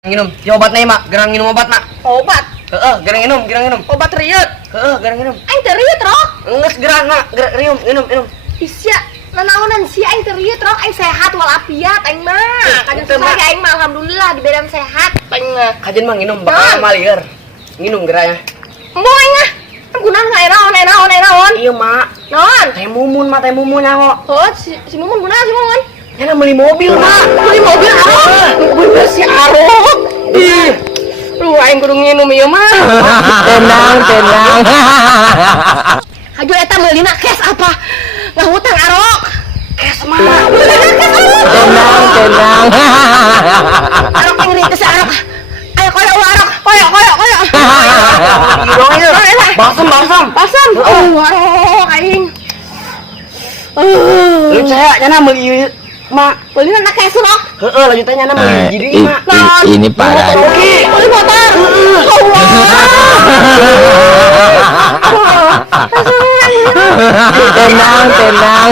Nginum, ya obat nih mak, gerang nginum obat mak. Obat. Gerang nginum. Obat riut. Gerang nginum. Aing teu riut, Rok. Nges gerang mak, nginum. Isya, nanaonan si aing teu riut, Rok. Aing sehat walafiat aing mah. Kajen Teu, susah Mak. ge aing mah alhamdulillah diberian sehat aing mah. Kajen mah nginum bakal mah lieur. Nginum gerangnya. Embo aing ah. Gunaan naon. Iya mak, Naon? teh mumun nyaho. Oh, si Mumun gunaan si Mumun. Nyana beli mobil mak. Beli mobil Arok. Bener si Arok. Ih, Lu aing kudu nginum ieu mah. tenang. Hajo eta meulina kes apa? Ngahutang Arok. kes mak. Meulina kes Arok. Tenang. Arok yang rintis si Arok. Ayo koyo Arok, koyo. Balsam. Pasang. Arok aing. Lu caya nyana beli mak. Meulina na kes Rok. Lanjutan nyana beli jadi mak. Ini parah. Oke. Meuli motor. Tenang.